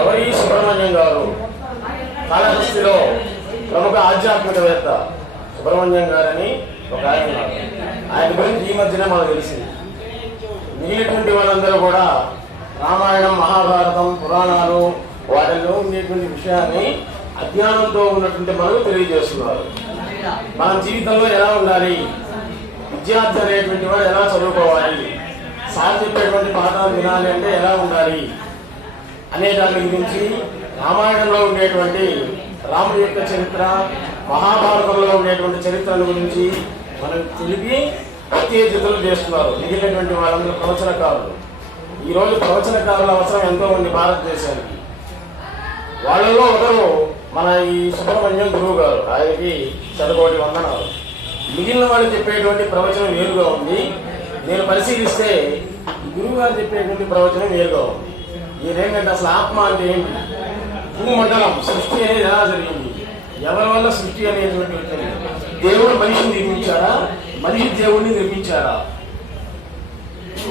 ఎవరి సుబ్రహ్మణ్యం గారు కాళహస్తిలో ప్రముఖ ఆధ్యాత్మికవేత్త సుబ్రహ్మణ్యం గారని ఒక ఆయన ఉన్నారు. ఆయన గురించి ఈ మధ్యనే మనకు తెలిసింది. మిగిలినటువంటి వాళ్ళందరూ కూడా రామాయణం, మహాభారతం, పురాణాలు వాటిల్లో ఉండేటువంటి విషయాన్ని అజ్ఞానంతో ఉన్నటువంటి మనకు తెలియజేస్తున్నారు. మన జీవితంలో ఎలా ఉండాలి, విద్యార్థి అనేటువంటి వాడు ఎలా చదువుకోవాలి, సార్ చెప్పేటువంటి పాఠాలు వినాలి అంటే ఎలా ఉండాలి అనే దాని గురించి, రామాయణంలో ఉండేటువంటి రాముడి యొక్క చరిత్ర, మహాభారతంలో ఉండేటువంటి చరిత్రల గురించి మనకు తెలిపి ప్రత్యేకతలు చేస్తున్నారు మిగిలినటువంటి వాళ్ళందరూ ప్రవచనకారులు. ఈరోజు ప్రవచనకారుల అవసరం ఎంతో ఉంది భారతదేశానికి. వాళ్ళలో ఒకరు మన ఈ సుబ్రహ్మణ్యం గురువు గారు. ఆయనకి చదవకోటి వందనాలు. మిగిలిన వాళ్ళు చెప్పేటువంటి ప్రవచనం వేరుగా ఉంది. నేను పరిశీలిస్తే గురువు గారు చెప్పేటువంటి ప్రవచనం వేరుగా ఉంది. ఇదేంటంటే అసలు ఆత్మ అంటే ఏంటి, భూమండలం సృష్టి అనేది ఎలా జరిగింది, ఎవరి వల్ల సృష్టి అనేటువంటి వచ్చింది, దేవుడు మనిషిని నిర్మించారా, మనిషి దేవుడిని నిర్మించారా,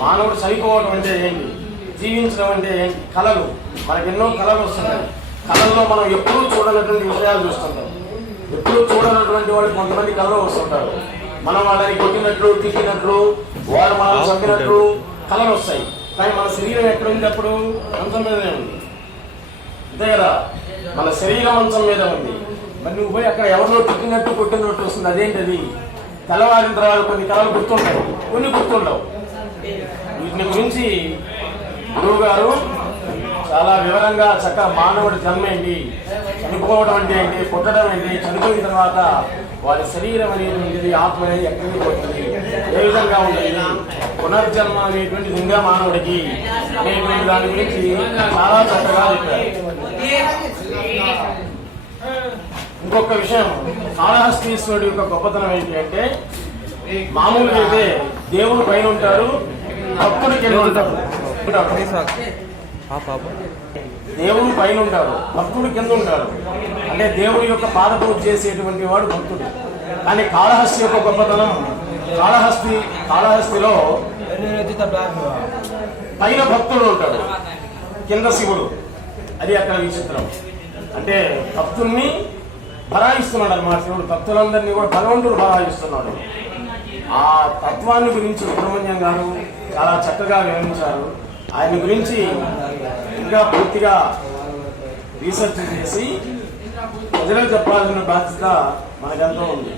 మానవుడు చనిపోవడం అంటే ఏంటి, జీవించడం అంటే ఏంటి, కళలు, మనకెన్నో కళలు వస్తున్నాయి. కళల్లో మనం ఎప్పుడూ చూడనటువంటి విషయాలు చూస్తుంటాం. ఎప్పుడూ చూడనటువంటి వాళ్ళు కొంతమంది కళలు వస్తుంటారు. మనం వాళ్ళని కొట్టినట్లు, తిట్టినట్లు, వారు మనం చంపినట్లు కళలు వస్తాయి. కానీ మన శరీరం ఎక్కడుంది, అప్పుడు మంచం మీదనే ఉంది. అంతే కదా, మన శరీరం మంచం మీద ఉంది. మరి నువ్వు పోయి అక్కడ ఎవరినో తిట్టినట్టు కొట్టినట్టు వస్తుంది. అదేంటది, తెల్లవారిన తర్వాత కొన్ని కళలు గుర్తుంటాయి, కొన్ని గుర్తుండవు. వీటిని గురించి గురువు గారు చాలా వివరంగా చక్కగా మానవుడి జన్మ ఏంటి, చనిపోవడం అంటే ఏంటి, పుట్టడం ఏంటి, చనిపోయిన తర్వాత వారి శరీరం అనేది, ఆత్మ అనేది ఎక్కడికి పోతుంది, ఏ విధంగా ఉంటుంది, పునర్జన్మ అనేటువంటిది ఉందా మానవుడికి అనేటువంటి దాని గురించి చాలా చక్కగా చెప్పారు. ఇంకొక విషయం, కాళహస్తీశ్వరుడు యొక్క గొప్పతనం ఏంటి అంటే, మామూలుగా అయితే దేవుడు పైన ఉంటారు, భక్తుడు కింద ఉంటారు. దేవుడు పైన ఉంటాడు, భక్తుడు కింద ఉంటాడు. అంటే దేవుడి యొక్క పాదపూజ చేసేటువంటి వాడు భక్తుడు. కానీ కాళహస్తి యొక్క గొప్పతనం, కాళహస్తిలో పైన భక్తుడు ఉంటాడు, కింద శివుడు. అది అక్కడ విచిత్రం. అంటే భక్తుల్ని భరాయిస్తున్నాడు అన్నమాట శివుడు. భక్తులందరినీ కూడా భగవంతుడు భరాయిస్తున్నాడు. ఆ తత్వాన్ని గురించి సుబ్రహ్మణ్యం గారు చాలా చక్కగా వివరించారు. ఆయన గురించి ఇంకా పూర్తిగా రీసెర్చ్ చేసి ప్రజలకు చెప్పాల్సిన బాధ్యత మనకెంతో ఉంది.